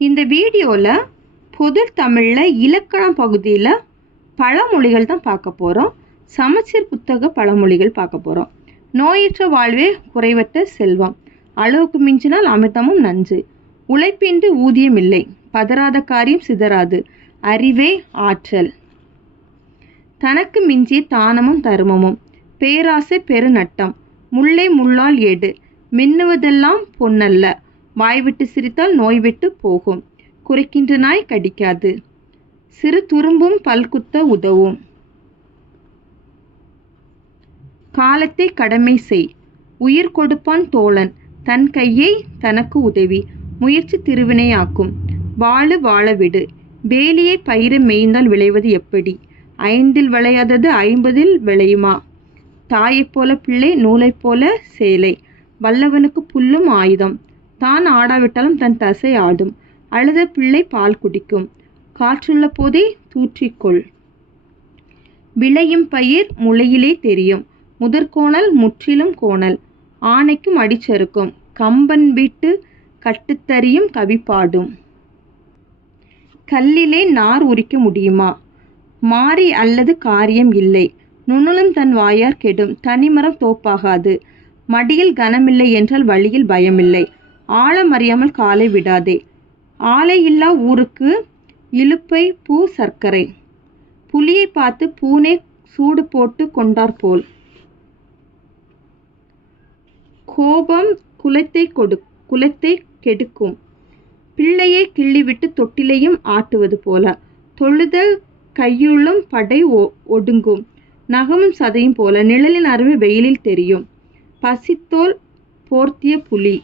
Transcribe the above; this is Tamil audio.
இந்த வீடியோவில் பொது தமிழில் இலக்கணம் பகுதியில் பழமொழிகள் தான் பார்க்க போகிறோம். சமச்சீர் புத்தக பழமொழிகள் பார்க்க போகிறோம். நோயற்ற வாழ்வே குறைவற்ற செல்வம், அளவுக்கு மிஞ்சினால் அமிர்தமும் நஞ்சு, உழைப்பின்றி ஊதியம் இல்லை, பதறாத காரியம் சிதறாது, அறிவே ஆற்றல், தனக்கு மிஞ்சிய தானமும் தருமமும், பேராசை பெருநட்டம், முல்லை முள்ளால் எடு, மின்னுவதெல்லாம் பொன்னல்ல, வாய்விட்டு சிரித்தால் நோய் விட்டு போகும், குறைக்கின்ற நாய் கடிக்காது, சிறு துரும்பும் பல்குத்த உதவும், காலத்தை கடமை செய், உயிர் கொடுப்பான் தோழன், தன் கையை தனக்கு உதவி, முயற்சி திருவினையாக்கும், வாழு வாழவிடு, வேலியை பயிர மேய்ந்தால் விளைவது எப்படி, 5இல் விளையாதது 50இல் விளையுமா, தாயைப் போல பிள்ளை நூலைப் போல சேலை, வல்லவனுக்கு புல்லும் ஆயுதம், தான் ஆடாவிட்டாலும் தன் தசை ஆடும், அழுத பிள்ளை பால் குடிக்கும், காற்றுள்ள போதே தூற்றிக்கொள், விளையும் பயிர் முளையிலே தெரியும், முதற்கோணல் முற்றிலும் கோணல், ஆனைக்கும் அடிச்சறுக்கும், கம்பன் வீட்டு கட்டுத்தறியும் கவிப்பாடும், கல்லிலே நார் உரிக்க முடியுமா, மாறி அல்லது காரியம் இல்லை, நுணலும் தன் வாயார் கெடும், தனிமரம் தோப்பாகாது, மடியில் கனமில்லை என்றால் வழியில் பயமில்லை, ஆழம் அறியாமல் காலை விடாதே, ஆலை இல்லா ஊருக்கு இலுப்பை பூ சர்க்கரை, புலியை பார்த்து பூனை சூடு போட்டு கொண்டாற்போல், கோபம் குலத்தை கெடுக்கும், பிள்ளையை கிள்ளிவிட்டு தொட்டிலையும் ஆட்டுவது போல, தொழுத கையுள்ளும் படை ஒடுங்கும், நகமும் சதையும் போல, நிழலின் அருமை வெயிலில் தெரியும், பசித்தோல் போர்த்திய புலி.